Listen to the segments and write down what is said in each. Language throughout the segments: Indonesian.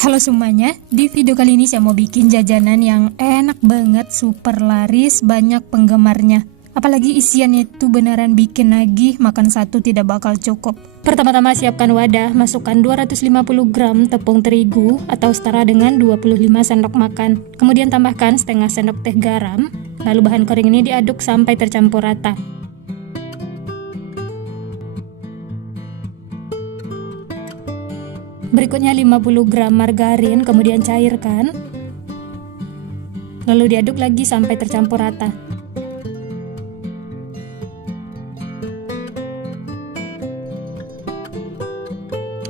Halo semuanya, di video kali ini saya mau bikin jajanan yang enak banget, super laris, banyak penggemarnya. Apalagi isiannya itu beneran bikin nagih, makan satu tidak bakal cukup. Pertama-tama siapkan wadah, masukkan 250 gram tepung terigu atau setara dengan 25 sendok makan. Kemudian tambahkan setengah sendok teh garam, lalu bahan kering ini diaduk sampai tercampur rata. Berikutnya 50 gram margarin, kemudian cairkan. Lalu diaduk lagi sampai tercampur rata.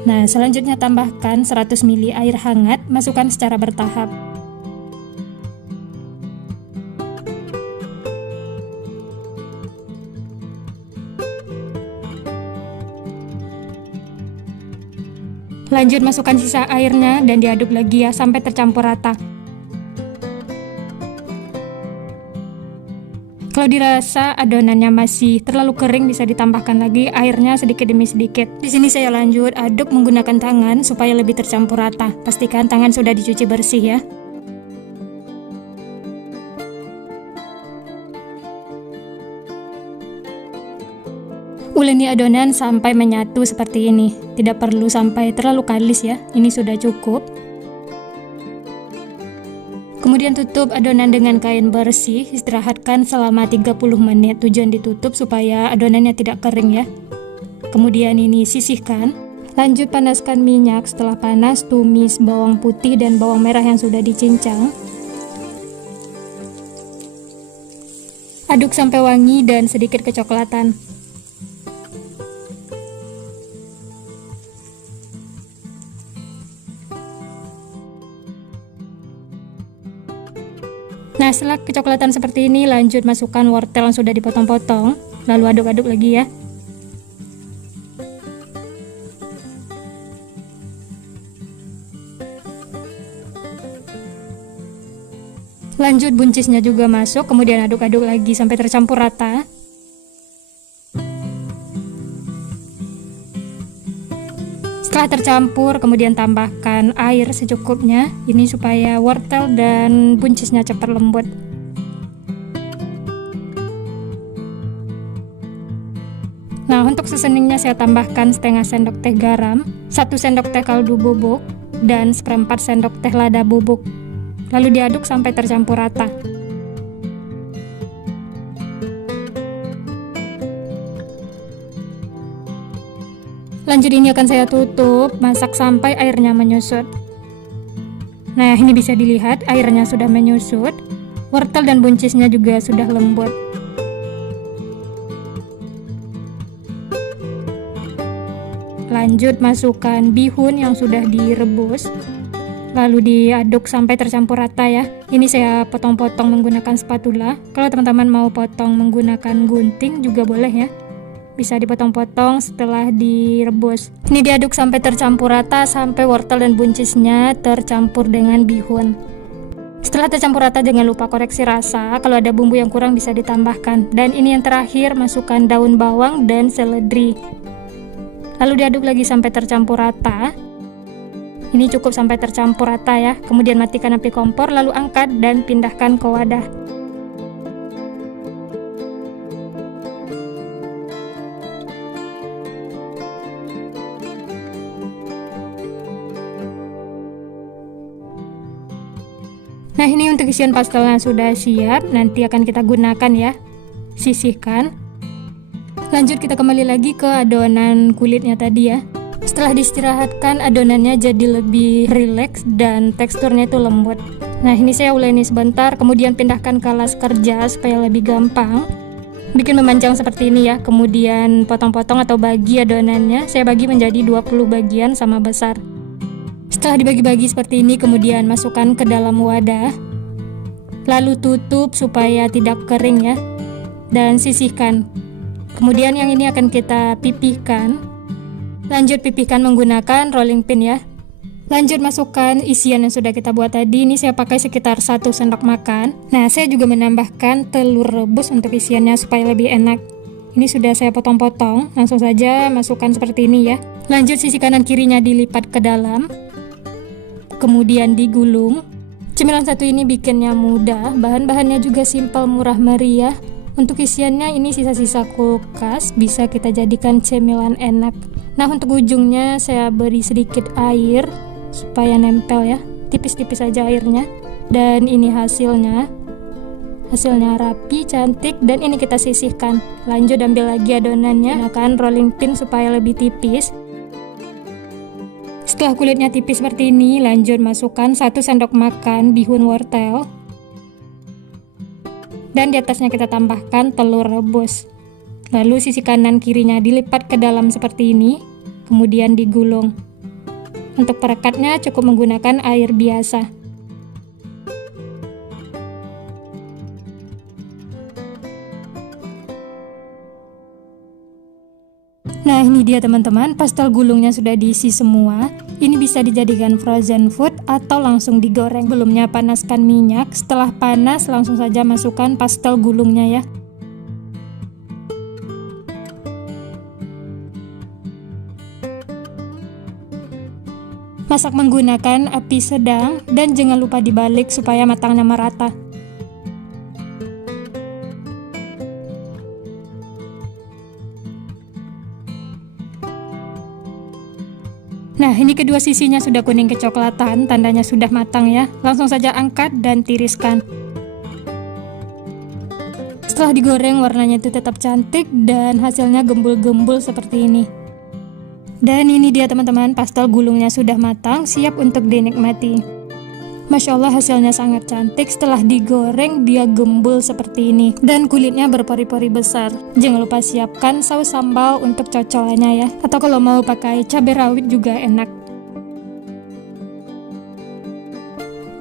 Nah, selanjutnya tambahkan 100 ml air hangat, masukkan secara bertahap. Lanjut masukkan sisa airnya dan diaduk lagi ya sampai tercampur rata. Kalau dirasa adonannya masih terlalu kering, bisa ditambahkan lagi airnya sedikit demi sedikit. Di sini saya lanjut aduk menggunakan tangan supaya lebih tercampur rata. Pastikan tangan sudah dicuci bersih ya. Uleni adonan sampai menyatu seperti ini. Tidak perlu sampai terlalu kalis ya. Ini sudah cukup. Kemudian tutup adonan dengan kain bersih, istirahatkan selama 30 menit. Tujuan ditutup supaya adonannya tidak kering ya. Kemudian ini sisihkan. Lanjut panaskan minyak. Setelah panas, tumis bawang putih dan bawang merah yang sudah dicincang. Aduk sampai wangi dan sedikit kecoklatan. Nah, setelah kecoklatan seperti ini, lanjut masukkan wortel yang sudah dipotong-potong, lalu aduk-aduk lagi ya. Lanjut buncisnya juga masuk, kemudian aduk-aduk lagi sampai tercampur rata. Setelah tercampur, kemudian tambahkan air secukupnya. Ini supaya wortel dan buncisnya cepat lembut. Nah, untuk seasoningnya saya tambahkan setengah sendok teh garam, 1 sendok teh kaldu bubuk, dan 1/4 sendok teh lada bubuk. Lalu diaduk sampai tercampur rata. Lanjut ini akan saya tutup, masak sampai airnya menyusut. Nah, ini bisa dilihat airnya sudah menyusut. Wortel dan buncisnya juga sudah lembut. Lanjut masukkan bihun yang sudah direbus. Lalu diaduk sampai tercampur rata ya. Ini saya potong-potong menggunakan spatula. Kalau teman-teman mau potong menggunakan gunting juga boleh ya. Bisa dipotong-potong setelah direbus. Ini diaduk sampai tercampur rata, sampai wortel dan buncisnya tercampur dengan bihun. Setelah tercampur rata, jangan lupa koreksi rasa. Kalau ada bumbu yang kurang bisa ditambahkan. Dan ini yang terakhir, masukkan daun bawang dan seledri. Lalu diaduk lagi sampai tercampur rata. Ini cukup sampai tercampur rata ya. Kemudian matikan api kompor, lalu angkat dan pindahkan ke wadah. Nah, ini untuk isian pastelnya sudah siap, nanti akan kita gunakan ya. Sisihkan. Lanjut kita kembali lagi ke adonan kulitnya tadi ya. Setelah diistirahatkan, adonannya jadi lebih rileks dan teksturnya itu lembut. Nah, ini saya uleni sebentar, kemudian pindahkan ke alas kerja supaya lebih gampang. Bikin memanjang seperti ini ya, kemudian potong-potong atau bagi adonannya. Saya bagi menjadi 20 bagian sama besar. Setelah dibagi-bagi seperti ini, kemudian masukkan ke dalam wadah. Lalu tutup supaya tidak kering ya. Dan sisihkan. Kemudian yang ini akan kita pipihkan. Lanjut pipihkan menggunakan rolling pin ya. Lanjut masukkan isian yang sudah kita buat tadi. Ini saya pakai sekitar 1 sendok makan. Nah, saya juga menambahkan telur rebus untuk isiannya supaya lebih enak. Ini sudah saya potong-potong, langsung saja masukkan seperti ini ya. Lanjut sisi kanan kirinya dilipat ke dalam. kemudian digulung. Cemilan satu ini bikinnya mudah, bahan-bahannya juga simpel, murah meriah. Untuk isiannya ini sisa-sisa kulkas, bisa kita jadikan cemilan enak. Nah, untuk ujungnya saya beri sedikit air supaya nempel ya, tipis-tipis aja airnya. Dan ini hasilnya rapi, cantik, dan ini kita sisihkan. Lanjut ambil lagi adonannya, gunakan rolling pin supaya lebih tipis. Setelah kulitnya tipis seperti ini, lanjut masukkan 1 sendok makan bihun wortel. Dan di atasnya kita tambahkan telur rebus. Lalu sisi kanan kirinya dilipat ke dalam seperti ini, kemudian digulung. Untuk perekatnya cukup menggunakan air biasa. Nah, ini dia teman-teman, pastel gulungnya sudah diisi semua. Ini bisa dijadikan frozen food atau langsung digoreng. Sebelumnya panaskan minyak, setelah panas langsung saja masukkan pastel gulungnya ya. Masak menggunakan api sedang dan jangan lupa dibalik supaya matangnya merata. Nah, ini kedua sisinya sudah kuning kecoklatan, tandanya sudah matang ya. Langsung saja angkat dan tiriskan. Setelah digoreng, warnanya itu tetap cantik dan hasilnya gembul-gembul seperti ini. Dan ini dia teman-teman, pastel gulungnya sudah matang, siap untuk dinikmati. Masya Allah, hasilnya sangat cantik. Setelah digoreng, dia gembul seperti ini. Dan kulitnya berpori-pori besar. Jangan lupa siapkan saus sambal untuk cocolannya ya. Atau kalau mau pakai cabai rawit juga enak.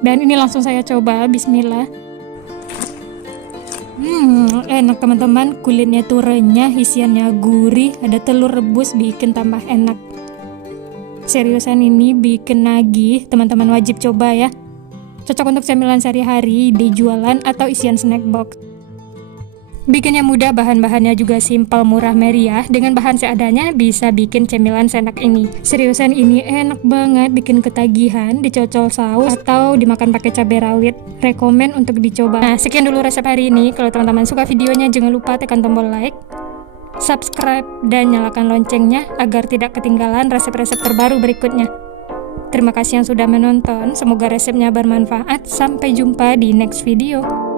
Dan ini langsung saya coba, bismillah. Enak teman-teman. Kulitnya tuh renyah, isiannya gurih. Ada telur rebus, bikin tambah enak. Seriusan ini bikin nagih. Teman-teman wajib coba ya. Cocok untuk cemilan sehari-hari, di jualan atau isian snack box. Bikinnya mudah, bahan-bahannya juga simpel, murah meriah. Dengan bahan seadanya bisa bikin cemilan seenak ini. Seriusan ini enak banget, bikin ketagihan, dicocol saus atau dimakan pakai cabai rawit. Rekomen untuk dicoba. Nah, sekian dulu resep hari ini. Kalau teman-teman suka videonya, jangan lupa tekan tombol like, subscribe, dan nyalakan loncengnya agar tidak ketinggalan resep-resep terbaru berikutnya. Terima kasih yang sudah menonton, semoga resepnya bermanfaat. Sampai jumpa di next video.